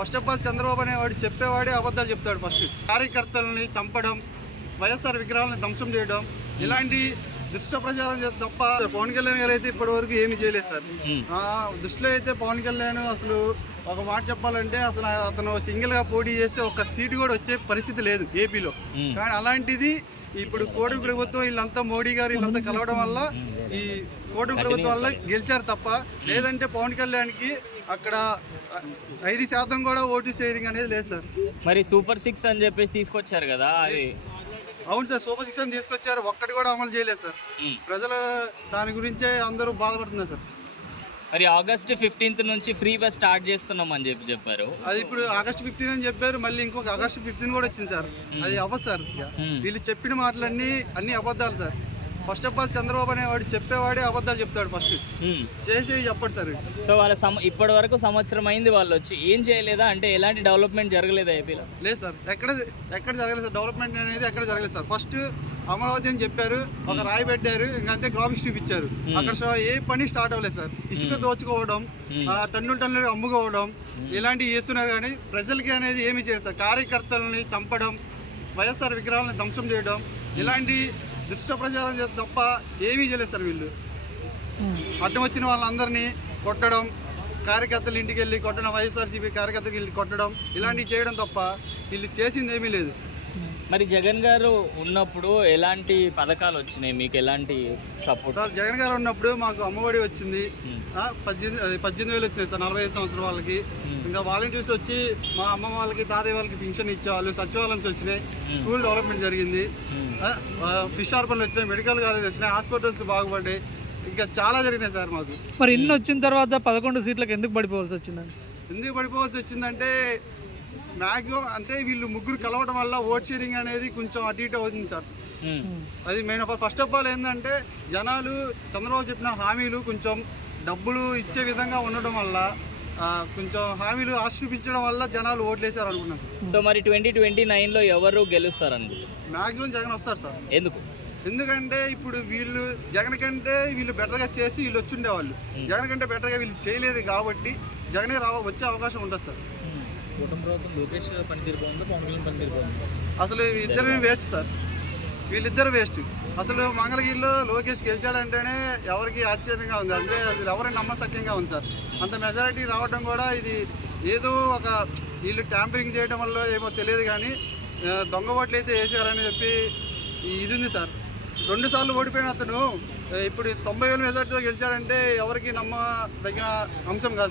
First of all Chandrababu అనేవాడు చెప్పేవాడే అబద్ధాలు చెప్తాడు ఫస్ట్. కార్యకర్తలని చంపడం వైఎస్ఆర్ విగ్రహాలను ధ్వంసం చేయడం ఇలాంటి దుష్ట ప్రచారం చేస్తే తప్ప పవన్ కళ్యాణ్ గారు అయితే ఇప్పటి వరకు ఏమీ చేయలేదు సార్. ఆ దృష్టిలో అయితే పవన్ కళ్యాణ్ అసలు ఒక మాట చెప్పాలంటే అసలు అతను సింగిల్గా పోటీ చేస్తే ఒక సీటు కూడా వచ్చే పరిస్థితి లేదు ఏపీలో. కానీ అలాంటిది ఇప్పుడు కోడి ప్రభుత్వం వీళ్ళంతా మోడీ గారు వీళ్ళంతా కలవడం వల్ల ఈ కోడి ప్రభుత్వం వల్ల గెలిచారు తప్ప లేదంటే పవన్ కళ్యాణ్కి అక్కడ ఐదు శాతం కూడా ఓటు షేరింగ్ అనేది లేదు సార్. మరి సూపర్ సిక్స్ అని చెప్పేసి తీసుకొచ్చారు కదా అది. అవును సార్ సూపర్ సిక్స్ అని తీసుకొచ్చారు. ఒక్కటి కూడా అమలు చేయలేదు సార్. ప్రజలు దాని గురించే అందరూ బాధపడుతున్నారు సార్. మరి ఆగస్ట్ ఫిఫ్టీన్త్ నుంచి ఫ్రీ బస్ స్టార్ట్ చేస్తున్నాం అని చెప్పి చెప్పారు. అది ఇప్పుడు ఆగస్ట్ ఫిఫ్టీన్ అని చెప్పారు. మళ్ళీ ఇంకొక ఆగస్ట్ ఫిఫ్టీన్ కూడా వచ్చింది సార్. అది అవ్వదు సార్. వీళ్ళు చెప్పిన మాటలన్నీ అన్ని అబద్ధాలు sir. First of all Chandrababu అనేవాడు చెప్పేవాడే అబద్ధాలు చెప్తాడు ఫస్ట్. చేసి చెప్పడు సార్. సో వాళ్ళ సమ ఇప్పటి వరకు సంవత్సరం అయింది వాళ్ళు వచ్చి. ఏం చేయలేదా? అంటే ఎలాంటి డెవలప్మెంట్ జరగలేదా ఏపీలో? లేదు సార్. ఎక్కడ ఎక్కడ జరగలేదు సార్. డెవలప్మెంట్ అనేది ఎక్కడ జరగలేదు సార్. ఫస్ట్ అమరావతి అని చెప్పారు. ఒక రాయి పెట్టారు ఇంకా అంతే గ్రాఫిక్స్ చూపించారు. అక్కడ సో ఏ పని స్టార్ట్ అవ్వలేదు సార్. ఇసుక దోచుకోవడం ఆ, టన్నులు టన్నులు అమ్ముకోవడం ఇలాంటివి చేస్తున్నారు కానీ ప్రజలకి అనేది ఏమి చేయరు సార్. కార్యకర్తలని చంపడం వైఎస్ఆర్ విగ్రహాలను ధ్వంసం చేయడం ఇలాంటి దుష్ట ప్రచారం చేస్తే తప్ప ఏమీ చేయలేదు సార్ వీళ్ళు. అడ్డం వచ్చిన వాళ్ళందరినీ కొట్టడం కార్యకర్తలు ఇంటికి వెళ్ళి కొట్టడం వైఎస్ఆర్సీపీ కార్యకర్తలు వెళ్ళి కొట్టడం ఇలాంటివి చేయడం తప్ప వీళ్ళు చేసింది ఏమీ లేదు. మరి జగన్ గారు ఉన్నప్పుడు ఎలాంటి పథకాలు వచ్చినాయి? మీకు ఎలాంటి సపోర్ట్ సార్ జగన్ గారు ఉన్నప్పుడు మాకు అమ్మఒడి వచ్చింది. పద్దెనిమిది అది పద్దెనిమిది వేలు వచ్చినాయి సార్ నలభై ఐదు సంవత్సరం వాళ్ళకి. ఇంకా వాలంటీర్స్ వచ్చి మా అమ్మ వాళ్ళకి తాతయ్య వాళ్ళకి పింఛన్ ఇచ్చేవాళ్ళు సచివాలయం వచ్చినాయి స్కూల్ డెవలప్మెంట్ జరిగింది. ఫిష్ హార్బర్లు వచ్చినాయి మెడికల్ కాలేజ్ వచ్చినాయి హాస్పిటల్స్ బాగుపడ్డాయి. ఇంకా చాలా జరిగినాయి సార్ మాకు. మరి ఇన్ని వచ్చిన తర్వాత పదకొండు సీట్లకు ఎందుకు పడిపోవాల్సి వచ్చిందండి? ఎందుకు పడిపోవాల్సి వచ్చిందంటే మ్యాక్సిమం అంటే వీళ్ళు ముగ్గురు కలవడం వల్ల ఓట్ షేరింగ్ అనేది కొంచెం అటు ఇటు అవుతుంది సార్. అది main of first of all ఏంటంటే జనాలు చంద్రబాబు చెప్పిన హామీలు కొంచెం డబ్బులు ఇచ్చే విధంగా ఉండడం వల్ల కొంచెం హామీలు ఆశ చూపించడం వల్ల జనాలు ఓట్లు వేసారు అనుకున్నాను సో మరి ట్వంటీ ట్వంటీ నైన్లో ఎవరు గెలుస్తారు అనుకుంటున్నారు మ్యాక్సిమం జగన్ వస్తారు సార్. ఎందుకు? ఎందుకంటే ఇప్పుడు వీళ్ళు జగన్ కంటే వీళ్ళు బెటర్గా చేసి వీళ్ళు వచ్చి ఉండేవాళ్ళు జగన్ కంటే బెటర్గా వీళ్ళు చేయలేదు కాబట్టి జగనే రావ వచ్చే అవకాశం ఉంటుంది సార్. కూటమి ప్రభుత్వం లోకేష్ పనితీరు బాగుంది పవన్ కళ్యాణ్ పనితీరు బాగుంది అసలు ఇద్దరు వేస్ట్ సార్. వీళ్ళిద్దరు వేస్ట్. అసలు మంగళగిరిలో లోకేష్ గెలిచాడంటేనే ఎవరికి ఆశ్చర్యంగా ఉంది. అంటే ఎవరి నమ్మసక్యంగా ఉంది సార్. అంత మెజారిటీ రావడం కూడా ఇది ఏదో ఒక వీళ్ళు ట్యాంపరింగ్ చేయడం వల్ల ఏమో తెలియదు కానీ దొంగ ఓట్లు అయితే వేసారని చెప్పి ఇది ఉంది సార్. రెండు సార్లు ఓడిపోయిన అతను ఇప్పుడు తొంభై వేల మెజార్టీతో గెలిచాడంటే ఎవరికి నమ్మ తగిన అంశం కాదు సార్.